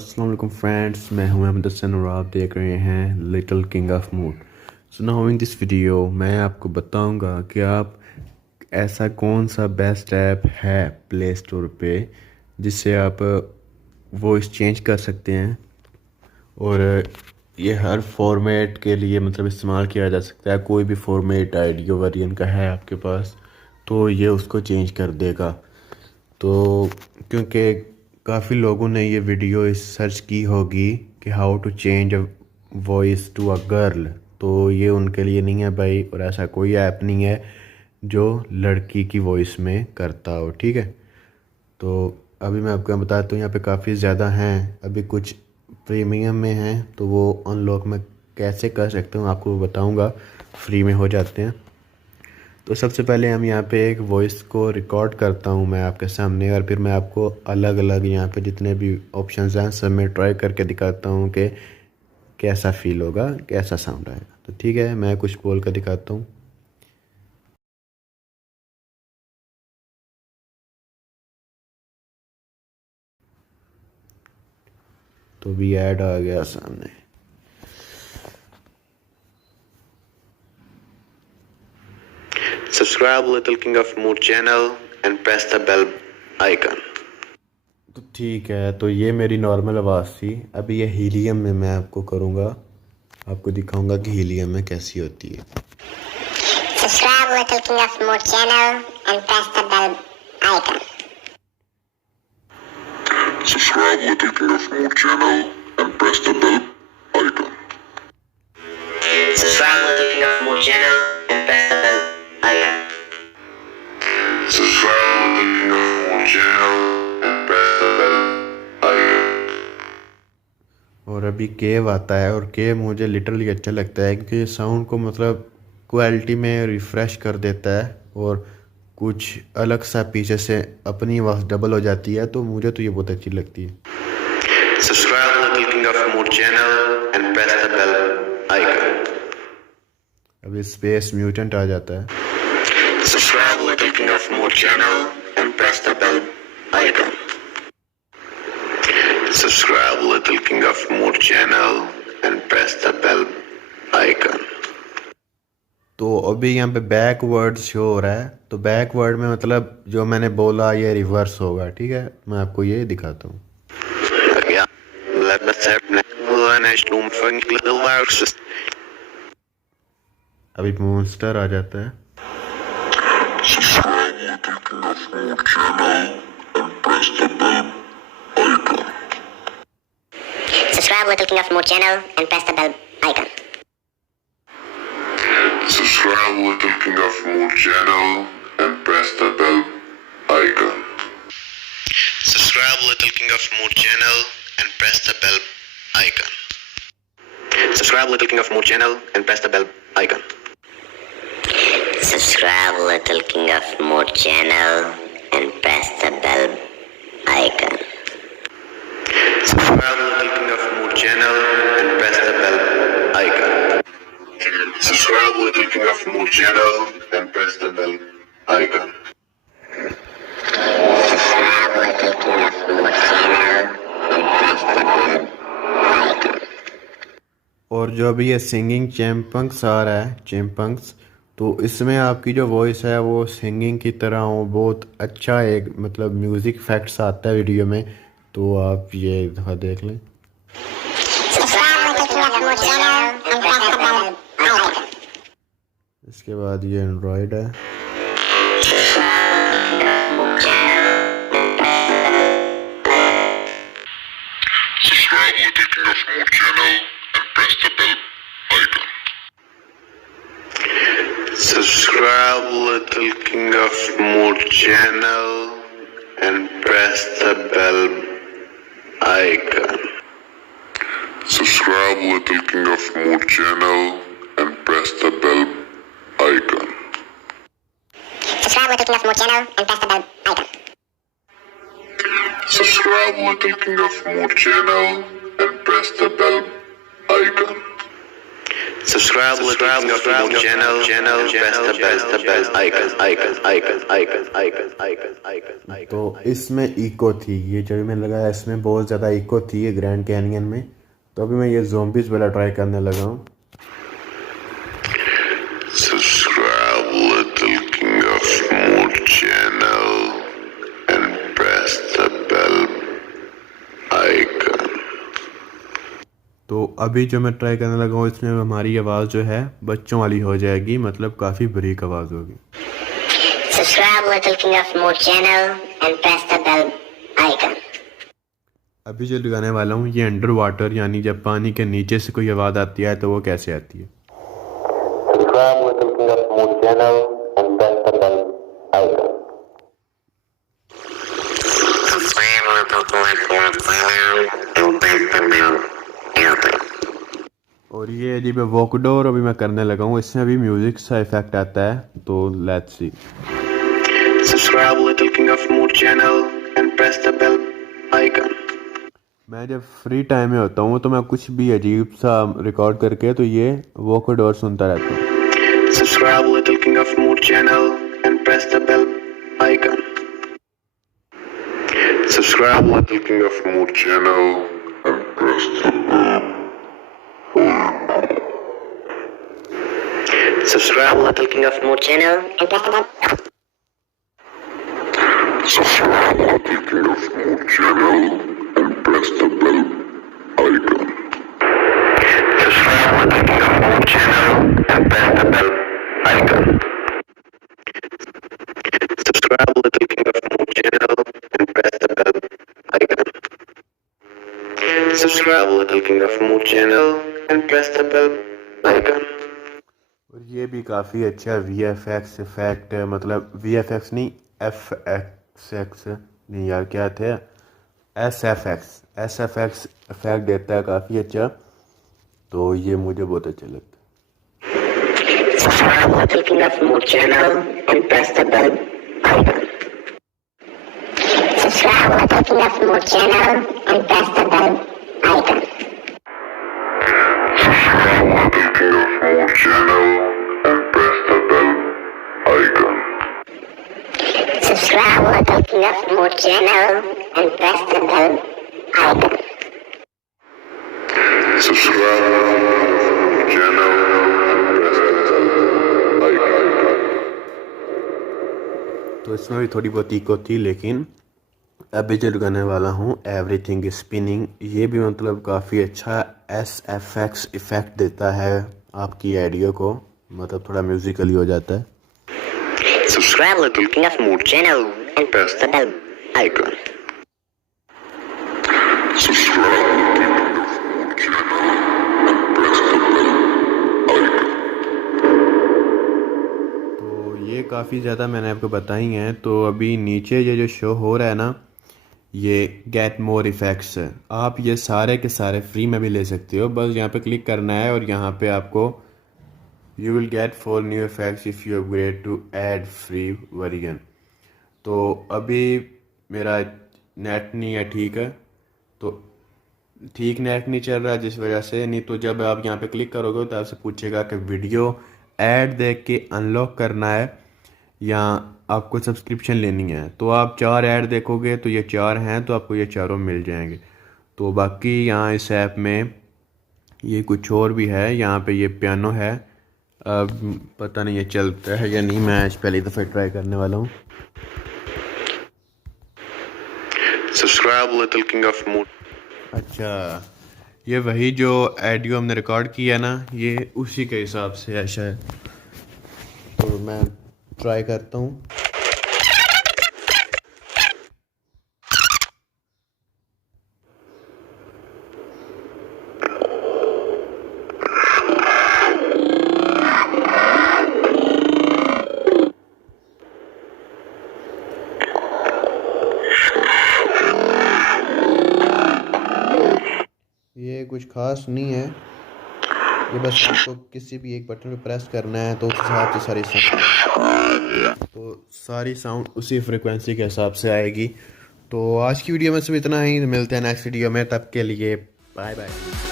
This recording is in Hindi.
अस्सलाम वालेकुम फ्रेंड्स, मैं हूं अहमद हसन और आप देख रहे हैं little king of mood. So now in this video मैं आपको बताऊंगा कि आप ऐसा कौन सा बेस्ट ऐप है प्ले स्टोर पे जिससे आप वॉइस चेंज कर सकते हैं और ये हर फॉर्मेट के लिए मतलब इस्तेमाल किया जा सकता है। कोई भी फॉर्मेट ऑडियो वेरिएंट का है आपके पास तो ये उसको चेंज कर देगा। तो क्योंकि काफ़ी लोगों ने ये वीडियो इस सर्च की होगी कि how to change a voice to a girl, तो ये उनके लिए नहीं है भाई, और ऐसा कोई ऐप नहीं है जो लड़की की वॉइस में करता हो। ठीक है, तो अभी मैं आपको बताता हूँ, यहाँ पे काफ़ी ज़्यादा हैं, अभी कुछ प्रीमियम में हैं, तो वो अनलॉक मैं कैसे कर सकता हूँ आपको बताऊँगा। फ्री में हो जाते हैं। तो सबसे पहले हम यहाँ पे एक वॉइस को रिकॉर्ड करता हूँ मैं आपके सामने, और फिर मैं आपको अलग अलग यहाँ पे जितने भी ऑप्शंस हैं सब में ट्राई करके दिखाता हूँ कि कैसा फील होगा, कैसा साउंड आएगा। तो ठीक है, मैं कुछ बोल कर दिखाता हूँ। तो भी ऐड आ गया सामने। Subscribe Little King of Mood channel and press the bell icon। तो ठीक है, तो ये मेरी नॉर्मल आवाज़ थी। अभी ये हीलियम में मैं आपको करूँगा, आपको दिखाऊंगा कि हीलियम में कैसी होती है। Subscribe Little King of Mood channel and press the bell icon। Subscribe Little King of Mood channel and press the bell icon। Subscribe Little King of Mood channel and press the bell icon। Subscribe Little King of Mood channel and press the bell icon। और अभी केव आता है, और केव मुझे लिटरली अच्छा लगता है क्योंकि साउंड को मतलब क्वालिटी में रिफ़्रेश कर देता है, और कुछ अलग सा पीछे से अपनी आवाज़ डबल हो जाती है, तो मुझे तो ये बहुत अच्छी लगती है। Subscribe Little King of Mood channel and press the bell icon। अभी स्पेस म्यूटेंट आ जाता है। Subscribe Little King of Mood channel and press the bell icon। Subscribe Little King of Mood channel and press the bell icon। तो अभी यहाँ पे बैकवर्ड शो हो रहा है, तो बैकवर्ड में मतलब जो मैंने बोला ये रिवर्स होगा। ठीक है, मैं आपको ये दिखाता हूँ। अभी मॉन्स्टर आ जाता है। Subscribe Little King of Mood channel and press the bell icon। Subscribe Little King of Mood channel and press the bell icon। Subscribe Little King of Mood channel and press the bell icon। Subscribe Little King of Mood channel and press the bell icon। Subscribe Little King of Mood channel and press the bell icon। Subscribe Little King of Mood channel and press the bell icon। Subscribe Little King of Mood channel and press the bell icon। Subscribe Little King of Mood channel and press the bell icon। Subscribe Little King of Mood channel and press the bell icon। और जो अभी ये सिंगिंग चैम्पंक्स आ रहा है, चैम्पंक्स, तो इसमें आपकी जो वॉइस है वो सिंगिंग की तरह हो, बहुत अच्छा एक मतलब म्यूज़िक इफेक्ट्स आता है वीडियो में, तो आप ये दफ़ा देख लें। Subscribe Little King of Mood channel and press the bell icon। इसके बाद ये एंड्रॉयड है। Subscribe Little King of Mood channel and press the bell icon। Subscribe Little King of Mood channel and press the bell icon। Subscribe Little King of Mood channel and press the bell icon। Subscribe Little King of Mood channel and press the bell icon। Subscribe Little King of Mood channel and press the bell icon। Subscribe to the channel, press the bell icon. तो इसमें इको थी, ये जब मैं लगाया इसमें बहुत ज़्यादा इको थी ये ग्रैंड कैनियन में। तो अभी मैं ये ज़ॉम्बीज़ वाला ट्राई करने लगा हूँ। Subscribe Little King of Mood channel and press the bell icon. तो अभी जो मैं ट्राई करने लगा हूँ इसमें हमारी आवाज़ जो है बच्चों वाली हो जाएगी, मतलब काफ़ी बारीक आवाज़ होगी। Subscribe Little King of Mood channel and press the bell icon. अभी जो लगाने वाला हूँ ये अंडर वाटर, यानी जब पानी के नीचे से कोई आवाज़ आती है तो वो कैसे आती है। Subscribe Little King of Mood channel and press the bell icon. Subscribe Little King of Mood channel and press the bell icon. और ये अभी मैं वॉकडोर अभी मैं करने लगा हूँ, इसमें अभी म्यूजिक सा इफेक्ट आता है, तो let's see. Subscribe Little King of Mood channel and press the bell icon. मैं जब फ्री टाइम में होता हूँ तो मैं कुछ भी अजीब सा रिकॉर्ड करके तो ये वॉकडोर सुनता रहता हूँ। Subscribe Little King of Mood channel and press the bell icon. Subscribe Little King of Mood channel and press the bell. Subscribe Little King of Mood channel and press the bell. Subscribe Little King of Mood channel and press the bell icon. Subscribe Little King of Mood channel and press the bell icon. Subscribe Little King of Mood channel and press the bell icon. Subscribe Little King of Mood channel and press the bell icon. और ये भी काफ़ी अच्छा VFX इफेक्ट है, मतलब VFX नहीं FX नहीं यार क्या थे, SFX इफेक्ट देता है काफ़ी अच्छा, तो ये मुझे बहुत अच्छा लगता है। Subscribe Little King of Mood channel and press the bell icon. Subscribe Little King of Mood channel and press the bell icon. Subscribe Little King of Mood channel and press the bell icon. Subscribe Little King of Mood channel and press the bell icon. Subscribe channel and press the bell icon. तो इसमें भी थोड़ी बहुत इको थी, लेकिन अभी जो लगाने वाला हूँ एवरीथिंग स्पिनिंग, ये भी मतलब काफ़ी अच्छा SFX इफेक्ट देता है आपकी ऑडियो को, मतलब थोड़ा म्यूजिकली हो जाता है। Subscribe Little King of Mood channel and press the bell icon. Subscribe Little King of Mood channel and press the bell icon. तो ये काफ़ी ज़्यादा मैंने आपको बताई हैं। तो अभी नीचे ये जो शो हो रहा है ना, ये गेट मोर इफ़ेक्ट्स है, आप ये सारे के सारे फ्री में भी ले सकते हो। बस यहाँ पे क्लिक करना है और यहाँ पे आपको you will get 4 new effects if you upgrade to ad free version. तो अभी मेरा नेट नहीं है ठीक है, तो ठीक नेट नहीं चल रहा जिस वजह से, नहीं तो जब आप यहाँ पे क्लिक करोगे तो आपसे पूछेगा कि वीडियो ऐड देख के अनलॉक करना है या आपको सब्सक्रिप्शन लेनी है। तो आप 4 ऐड देखोगे तो ये 4 हैं, तो आपको ये चारों मिल जाएंगे। तो बाकी यहाँ इस ऐप में ये कुछ और भी है, यहाँ पे ये पियानो है, अब पता नहीं ये चलता है या नहीं, मैं आज पहली दफ़ा ट्राई करने वाला हूँ। Subscribe Little King of Mood. अच्छा, ये वही जो ऑडियो हमने रिकॉर्ड किया ना, ये उसी के हिसाब से है शायद, तो मैं ट्राई करता हूँ। ये कुछ खास नहीं है, ये बस आपको किसी भी एक बटन पे प्रेस करना है तो उस हिसाब से सारी साउंड उसी फ्रिक्वेंसी के हिसाब से आएगी। तो आज की वीडियो में सिर्फ इतना ही, मिलते हैं नेक्स्ट वीडियो में, तब के लिए बाय बाय।